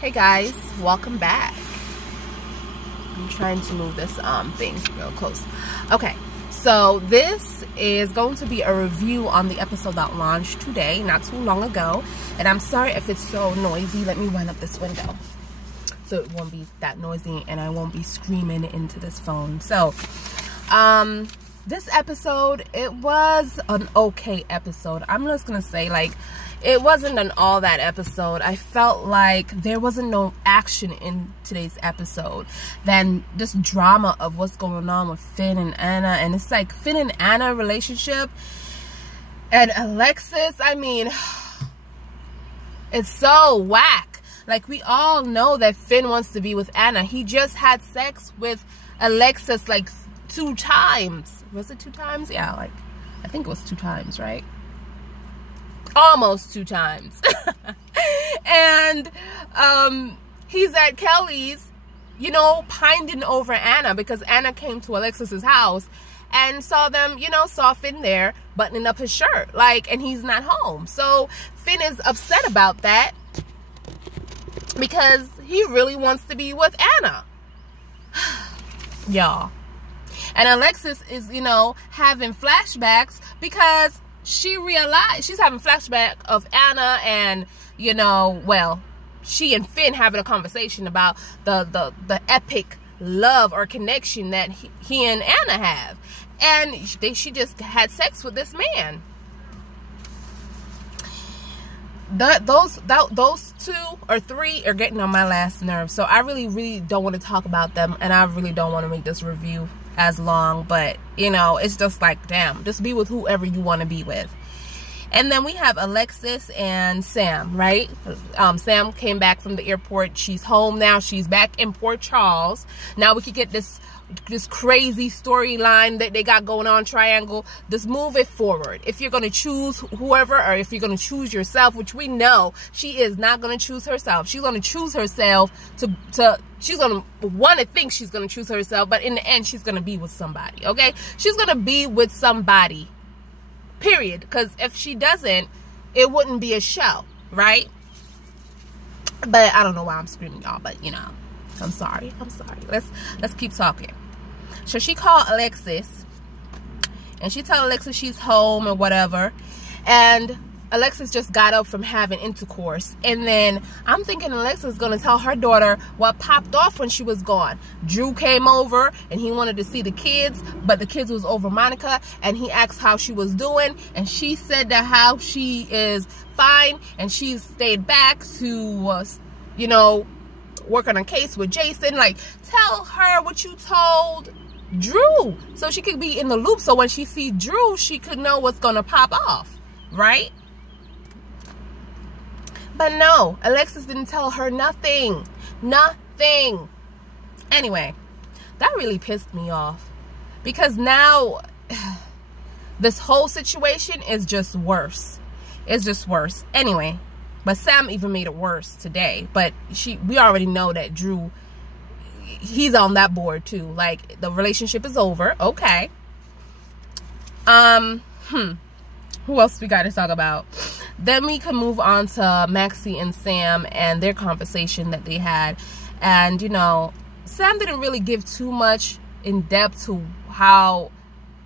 Hey guys, welcome back. I'm trying to move this thing real close. Okay, so this is going to be a review on the episode that launched today, not too long ago. And I'm sorry if it's so noisy. Let me wind up this window so it won't be that noisy and I won't be screaming into this phone. So, this episode, it was an okay episode. I'm just gonna say, like, it wasn't an all that episode. I felt like there wasn't no action in today's episode. Then this drama of what's going on with Finn and Anna, and it's like Finn and Anna relationship and Alexis, I mean, it's so whack. Like, we all know that Finn wants to be with Anna. He just had sex with Alexis like 2 times. Was it 2 times? Yeah, like, I think it was 2 times, right? Almost 2 times. And he's at Kelly's, you know, pining over Anna because Anna came to Alexis's house and saw them, you know, saw Finn there buttoning up his shirt, like, and he's not home. So Finn is upset about that because he really wants to be with Anna. Y'all. And Alexis is, you know, having flashbacks because she realized she's having flashback of Anna and, you know, well, she and Finn having a conversation about the epic love or connection that he and Anna have. And she just had sex with this man. Those 2 or 3 are getting on my last nerve. So I really don't want to talk about them, and I really don't want to make this review as long, but you know, it's just like, damn, just be with whoever you want to be with. And then we have Alexis and Sam, right? Sam came back from the airport. She's home now. She's back in Port Charles. Now we could get this crazy storyline that they got going on, triangle. Just move it forward. If you're going to choose whoever, or if you're going to choose yourself, which we know she is not going to choose herself. She's going to choose herself she's going to want to think she's going to choose herself, but in the end, she's going to be with somebody, okay? She's going to be with somebody, period. Because if she doesn't, it wouldn't be a show, right? But I don't know why I'm screaming, y'all, but you know, I'm sorry. Let's keep talking. So she called Alexis and she told Alexis she's home or whatever, and Alexis just got up from having intercourse. And then I'm thinking Alexis is going to tell her daughter what popped off when she was gone. Drew came over and he wanted to see the kids, but the kids was over Monica, and he asked how she was doing, and she said that how she is fine, and she stayed back to you know, work on a case with Jason. Like, tell her what you told Drew so she could be in the loop, so when she see Drew, she could know what's gonna pop off, right? But no, Alexis didn't tell her nothing. Anyway, that really pissed me off because now this whole situation is just worse. It's just worse. Anyway, but Sam even made it worse today. But we already know that Drew, he's on that board too. Like, the relationship is over. Okay. Who else we got to talk about? Then we can move on to Maxie and Sam and their conversation that they had. And, you know, Sam didn't really give too much in depth to how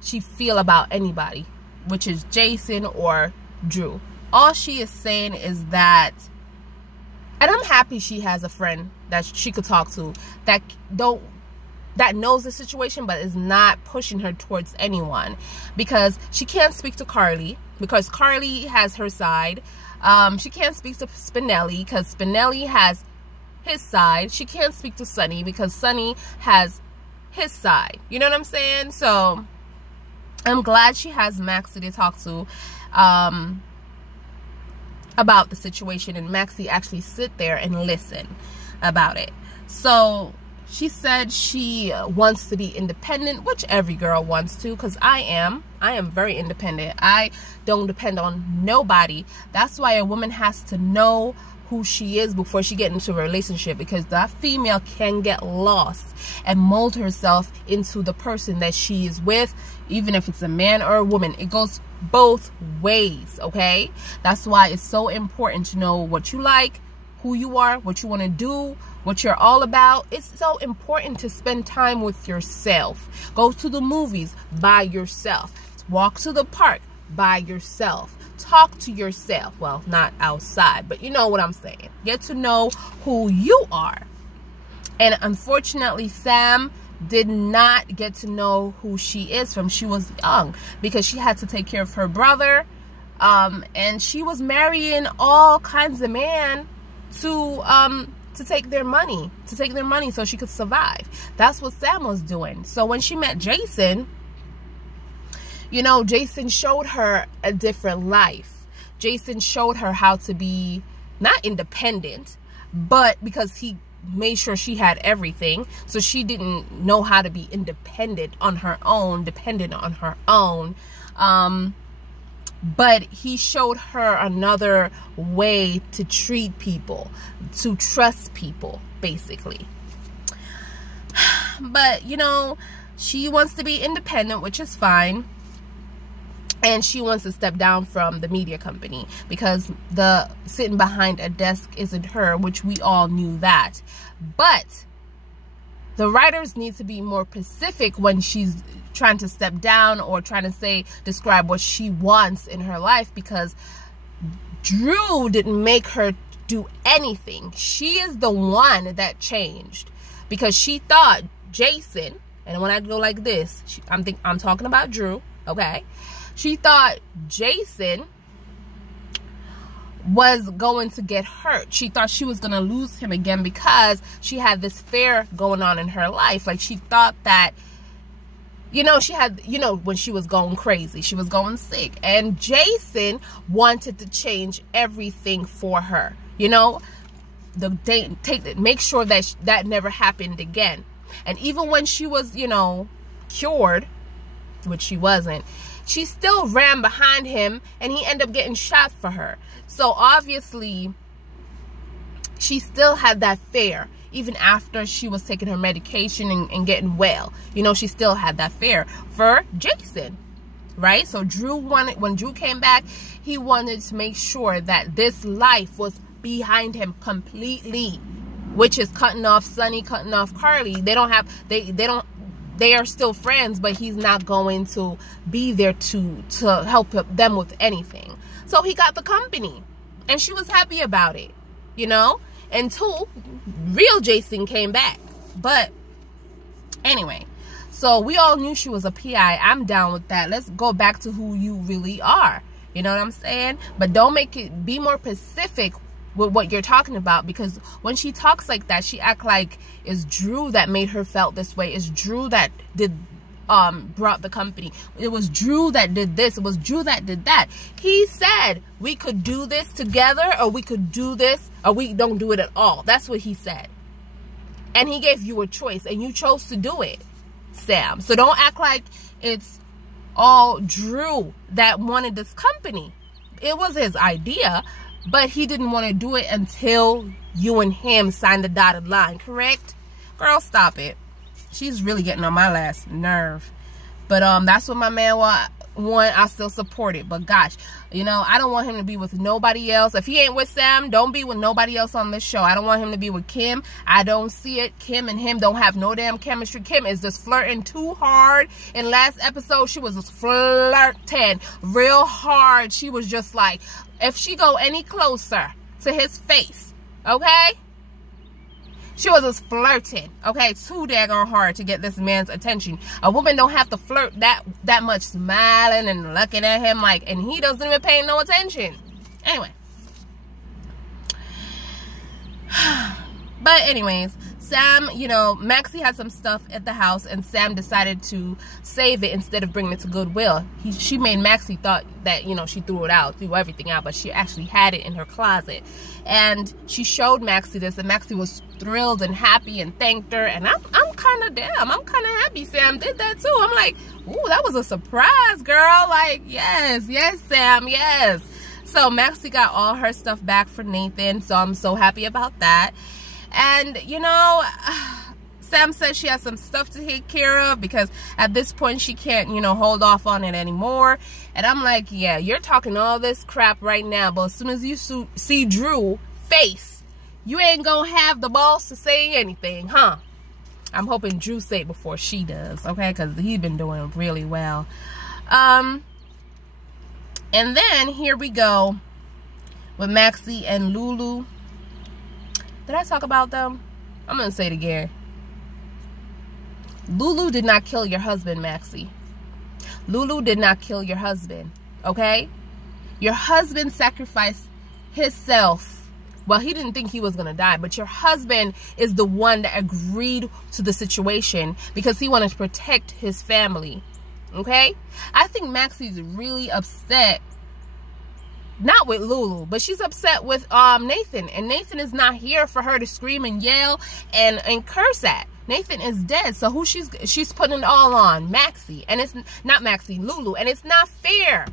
she feel about anybody, which is Jason or Drew. All she is saying is that, and I'm happy she has a friend that she could talk to that knows the situation but is not pushing her towards anyone, because she can't speak to Carly because Carly has her side. She can't speak to Spinelli because Spinelli has his side. She can't speak to Sonny because Sonny has his side. You know what I'm saying? So I'm glad she has Maxie to talk to about the situation, and Maxie actually sit there and listen about it. So she said she wants to be independent, which every girl wants to, because I am very independent. I don't depend on nobody. That's why a woman has to know who she is before she gets into a relationship, because that female can get lost and mold herself into the person that she is with, even if it's a man or a woman. It goes both ways, okay? That's why it's so important to know what you like, who you are, what you want to do, what you're all about. It's so important to spend time with yourself. Go to the movies by yourself. Walk to the park by yourself. Talk to yourself. Well, not outside, but you know what I'm saying. Get to know who you are. And unfortunately, Sam did not get to know who she is from she was young, because she had to take care of her brother, and she was marrying all kinds of men to take their money so she could survive. That's what Sam was doing. So when she met Jason, you know, Jason showed her a different life. Jason showed her how to be not independent, but because he made sure she had everything, so she didn't know how to be independent on her own, dependent on her own. But he showed her another way to treat people, to trust people, basically. But, you know, she wants to be independent, which is fine. And she wants to step down from the media company, because the sitting behind a desk isn't her, which we all knew that. But the writers need to be more specific when she's trying to step down or trying to describe what she wants in her life, because Drew didn't make her do anything. She is the one that changed, because she thought Jason, and when I go like this, I'm talking about Drew, okay? She thought Jason was going to get hurt. She thought she was going to lose him again, because she had this fear going on in her life. Like, she thought that, you know, she had, you know, when she was going crazy, she was going sick. And Jason wanted to change everything for her, you know, make sure that that never happened again. And even when she was, you know, cured, which she wasn't, she still ran behind him, and he ended up getting shot for her. So obviously, she still had that fear. Even after she was taking her medication and getting well, you know, she still had that fear for Jason, right? So when Drew came back, he wanted to make sure that this life was behind him completely, which is cutting off Sonny, cutting off Carly. They are still friends, but he's not going to be there to help them with anything. So he got the company, and she was happy about it, you know, until real Jason came back. But anyway, so we all knew she was a PI. I'm down with that. Let's go back to who you really are. You know what I'm saying? But don't be more specific with what you're talking about, because when she talks like that, she act like it's Drew that made her felt this way. It's Drew that brought the company. It was Drew that did this. It was Drew that did that. He said we could do this together, or we could do this, or we don't do it at all. That's what he said. And he gave you a choice, and you chose to do it, Sam. So don't act like it's all Drew that wanted this company. It was his idea, but he didn't want to do it until you and him signed the dotted line, correct? Girl, stop it. She's really getting on my last nerve. But that's what my man want. I still support it. But gosh, you know, I don't want him to be with nobody else. If he ain't with Sam, don't be with nobody else on this show. I don't want him to be with Kim. I don't see it. Kim and him don't have no damn chemistry. Kim is just flirting too hard. In last episode, she was just flirting real hard. She was just like, if she go any closer to his face, okay? She was just flirting, okay? Too daggone hard to get this man's attention. A woman don't have to flirt that much, smiling and looking at him like, and he doesn't even pay no attention. Anyway. But anyways, Sam, you know, Maxie had some stuff at the house, and Sam decided to save it instead of bringing it to Goodwill. She made Maxie thought that, you know, she threw everything out, but she actually had it in her closet. And she showed Maxie this, and Maxie was thrilled and happy and thanked her. And I'm kind of happy Sam did that too. I'm like, ooh, that was a surprise, girl. Like, yes, Sam, yes. So Maxie got all her stuff back for Nathan, so I'm so happy about that. And, you know, Sam says she has some stuff to take care of, because at this point she can't, you know, hold off on it anymore. And I'm like, yeah, you're talking all this crap right now, but as soon as you see Drew's face, You ain't gonna have the balls to say anything, huh? I'm hoping Drew say it before she does, okay? Because he's been doing really well. And then here we go with Maxie and Lulu. Did I talk about them? I'm gonna say it again. Lulu did not kill your husband, Maxie. Lulu did not kill your husband, okay? Your husband sacrificed himself. Well, he didn't think he was going to die, but your husband is the one that agreed to the situation because he wanted to protect his family, okay? I think Maxie's really upset, not with Lulu, but she's upset with Nathan, and Nathan is not here for her to scream and yell and curse at. Nathan is dead, so who she's putting it all on? Maxie, and it's not Maxie, Lulu, and it's not fair.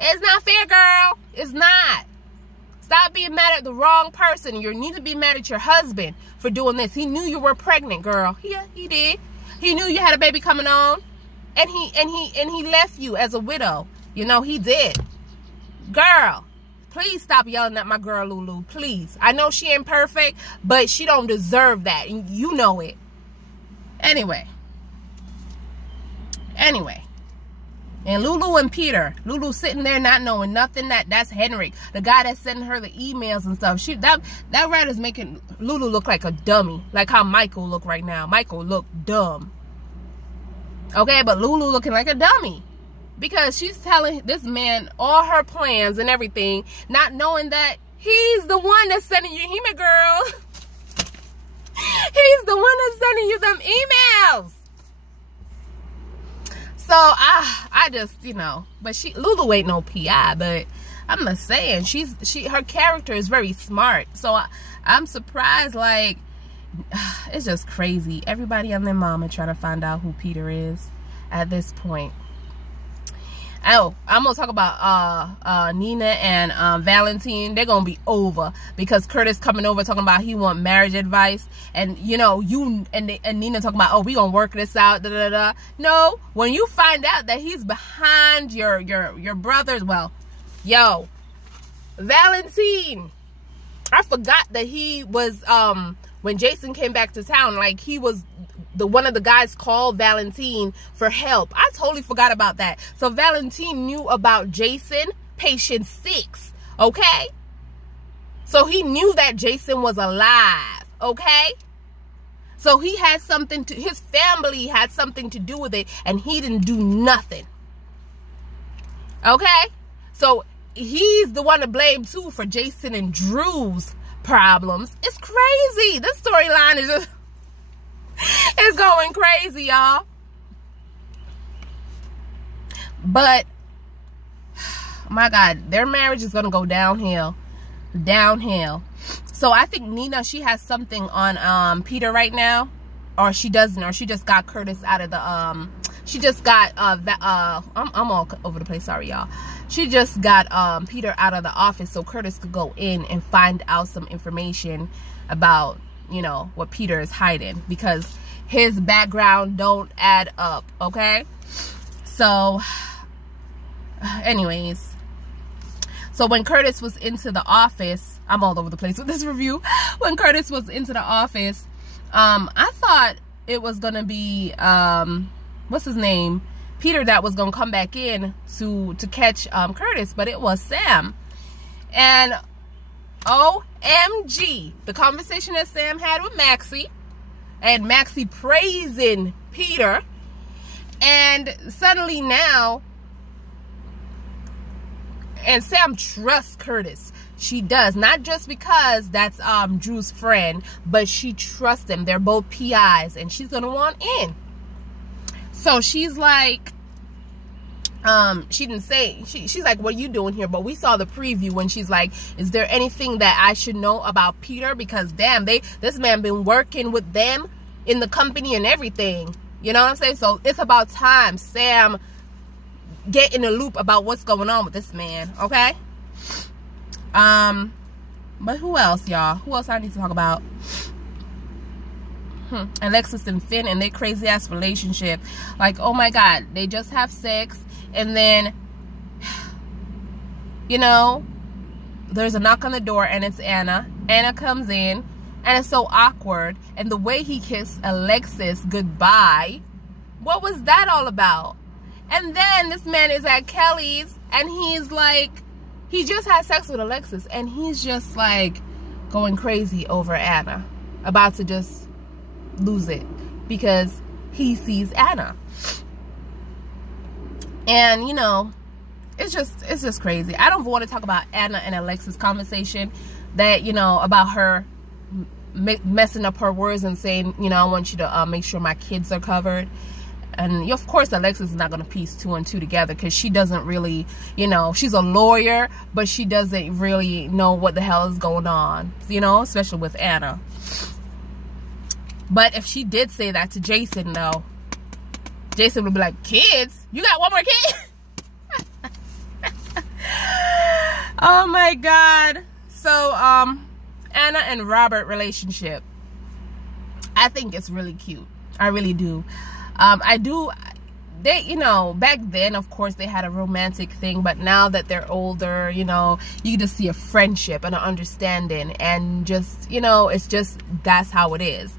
It's not fair, girl. It's not. Stop being mad at the wrong person. You need to be mad at your husband for doing this. He knew you were pregnant, girl. Yeah, he did. He knew you had a baby coming on, and he left you as a widow. You know, he did. Girl, please stop yelling at my girl Lulu, please. I know she ain't perfect, but she don't deserve that, and you know it. Anyway. And Lulu and Peter. Lulu sitting there not knowing nothing. That's Henrik, the guy that's sending her the emails and stuff. That writer's making Lulu look like a dummy, like how Michael look right now. Michael look dumb. Okay, but Lulu looking like a dummy because she's telling this man all her plans and everything, not knowing that he's the one that's sending you email, girl. He's the one that's sending you them emails. So I just, you know, but Lulu ain't no PI, but I'm just saying her character is very smart. So I'm surprised, like, it's just crazy. Everybody and their mama trying to find out who Peter is at this point. Oh, I'm gonna talk about Nena and Valentin. They're gonna be over because Curtis coming over talking about he want marriage advice, and you know and Nena talking about, oh, we gonna work this out. Da, da, da. No, when you find out that he's behind your brothers, well, yo, Valentin, I forgot that he was when Jason came back to town, like he was one of the guys called Valentin for help. I totally forgot about that. So Valentin knew about Jason, patient 6, okay? So he knew that Jason was alive, okay? So he had something to, his family had something to do with it, and he didn't do nothing. Okay? So he's the one to blame too for Jason and Drew's problems. It's crazy. This storyline is just, it's going crazy, y'all. But my God, their marriage is gonna go downhill. So I think Nena, she has something on Peter right now, or she doesn't, or she just got Curtis out of the she just got I'm all over the place, sorry y'all. She just got Peter out of the office so Curtis could go in and find out some information about, you know, what Peter is hiding, because his background don't add up, okay? So anyways, so when Curtis was into the office, I'm all over the place with this review. When Curtis was into the office, I thought it was gonna be what's his name, Peter, that was gonna come back in to catch Curtis, but it was Sam. And OMG, the conversation that Sam had with Maxie, and Maxie praising Peter, and suddenly now, and Sam trusts Curtis. She does, not just because that's Drew's friend, but she trusts him. They're both PIs, and she's gonna want in. So she's like, she didn't say, she's like, what are you doing here? But we saw the preview when she's like, is there anything that I should know about Peter? Because damn, this man been working with them in the company and everything. You know what I'm saying? So it's about time Sam get in the loop about what's going on with this man, okay? But who else, y'all? Who else I need to talk about? Alexis and Finn and their crazy ass relationship. Like, oh my God, they just have sex, and then, you know, there's a knock on the door, and it's Anna, Anna comes in, and it's so awkward. And the way he kissed Alexis goodbye, what was that all about? And then this man is at Kelly's, and he's like, he just had sex with Alexis, and he's just like going crazy over Anna, about to just lose it because he sees Anna. And you know, it's just crazy. I don't want to talk about Anna and Alexis conversation, that, you know, about her messing up her words and saying, you know, I want you to make sure my kids are covered. And of course Alexis is not going to piece 2 and 2 together, because she doesn't really, you know, she's a lawyer, but she doesn't really know what the hell is going on, you know, especially with Anna. But if she did say that to Jason, though, Jason would be like, kids? You got one more kid? Oh my God. So Anna and Robert relationship, I think it's really cute. I really do. They, you know, back then, of course, they had a romantic thing, but now that they're older, you know, you just see a friendship and an understanding, and just, you know, it's just, that's how it is.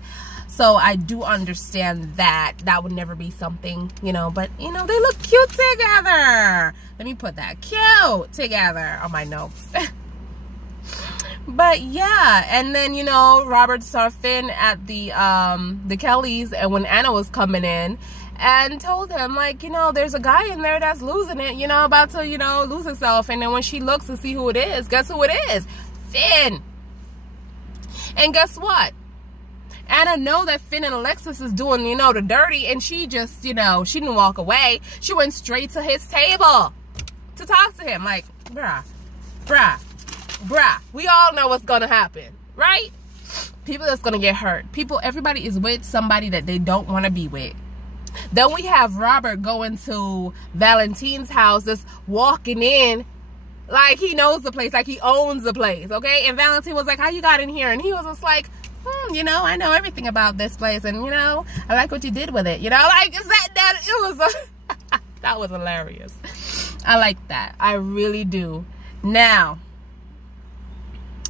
So I do understand that that would never be something, you know, but, you know, they look cute together. Let me put that, cute together, on my notes. But yeah, and then, you know, Robert saw Finn at the Kellys, and when Anna was coming in, and told him, like, you know, there's a guy in there that's losing it, you know, about to, you know, lose himself. And then when she looks to see who it is, guess who it is? Finn. And guess what? Anna know that Finn and Alexis is doing, you know, the dirty, and she just, you know, she didn't walk away. She went straight to his table to talk to him, like, bruh, we all know what's gonna happen, right? People that's gonna get hurt. Everybody is with somebody that they don't want to be with. Then we have Robert going to Valentin's house, just walking in like he knows the place, like he owns the place, okay? And Valentin was like, how you got in here? And he was just like, you know, I know everything about this place, and, you know, I like what you did with it, you know? Like, is that it was that was hilarious. I like that. I really do. Now,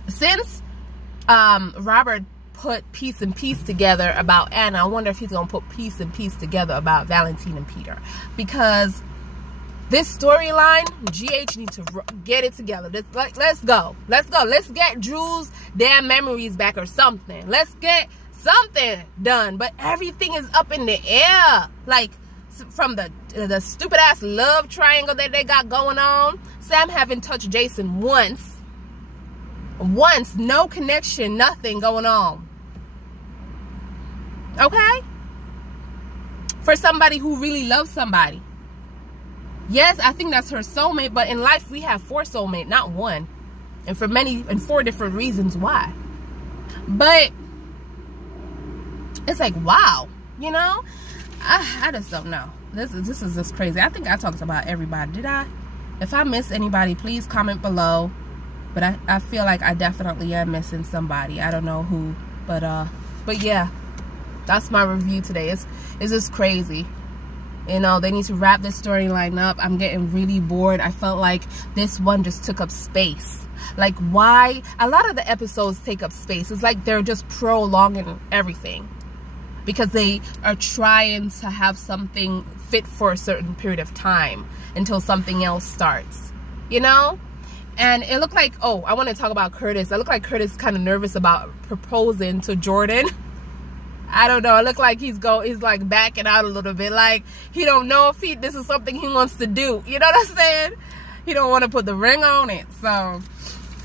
since Robert put piece and piece together about Anna, I wonder if he's gonna put piece and piece together about Valentin and Peter, because this storyline, GH needs to get it together. Let's go, let's get Drew's damn memories back or something. Let's get something done. But everything is up in the air, like from the stupid ass love triangle that they got going on. Sam haven't touched Jason once, no connection, nothing going on. Okay? For somebody who really loves somebody. Yes, I think that's her soulmate, but in life we have 4 soulmates, not 1. And for 4 different reasons why. But it's like, wow, you know? I just don't know. This is just crazy. I think I talked about everybody. Did I? If I miss anybody, please comment below. But I feel like I definitely am missing somebody. I don't know who. But yeah. That's my review today. It's just crazy. You know, they need to wrap this storyline up. I'm getting really bored. I felt like this one just took up space. Like, why? A lot of the episodes take up space. It's like they're just prolonging everything, because they are trying to have something fit for a certain period of time until something else starts, you know? And it looked like, oh, I want to talk about Curtis. It looked like Curtis is kind of nervous about proposing to Jordan. I don't know. It looked like he's like backing out a little bit. Like, he don't know if this is something he wants to do. You know what I'm saying? He don't want to put the ring on it. So,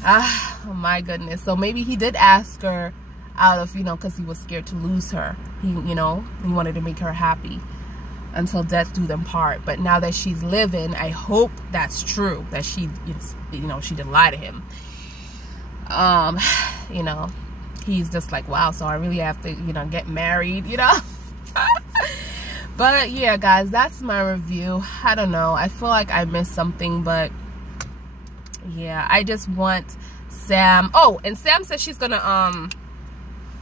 oh my goodness. So maybe he did ask her out of, you know, because he was scared to lose her. He, you know, he wanted to make her happy until death do them part. But now that she's living, I hope that's true. That she, you know, she didn't lie to him. You know. He's just like, wow, so I really have to, you know, get married, you know? But yeah, guys, that's my review. I don't know. I feel like I missed something, but yeah, I just want Sam. Oh, and Sam says she's gonna,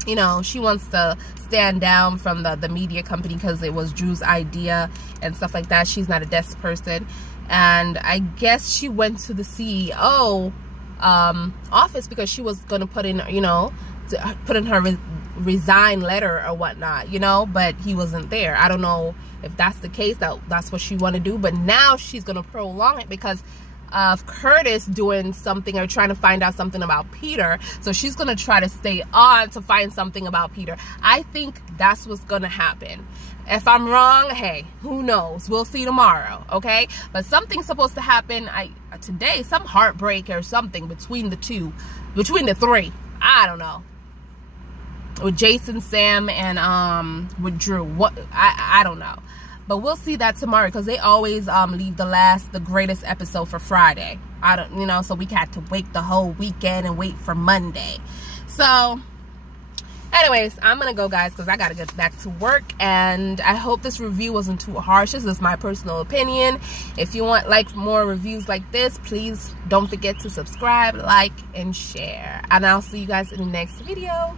you know, she wants to stand down from the media company because it was Drew's idea and stuff like that. She's not a desk person. And I guess she went to the CEO office because she was gonna put in, you know, put in her resign letter or whatnot, you know, but he wasn't there. I don't know if that's the case, that's what she want to do, but now she's gonna prolong it because of Curtis doing something or trying to find out something about Peter. So she's gonna try to stay on to find something about Peter. I think that's what's gonna happen. If I'm wrong, hey, who knows? We'll see tomorrow, okay? But something's supposed to happen today, some heartbreak or something between the three. I don't know. With Jason, Sam, and with Drew. What I don't know. But we'll see that tomorrow because they always leave the greatest episode for Friday. You know, so we had to wait the whole weekend and wait for Monday. So anyways, I'm gonna go, guys, because I gotta get back to work, and I hope this review wasn't too harsh. This is my personal opinion. If you want more reviews like this, please don't forget to subscribe, like, and share, and I'll see you guys in the next video.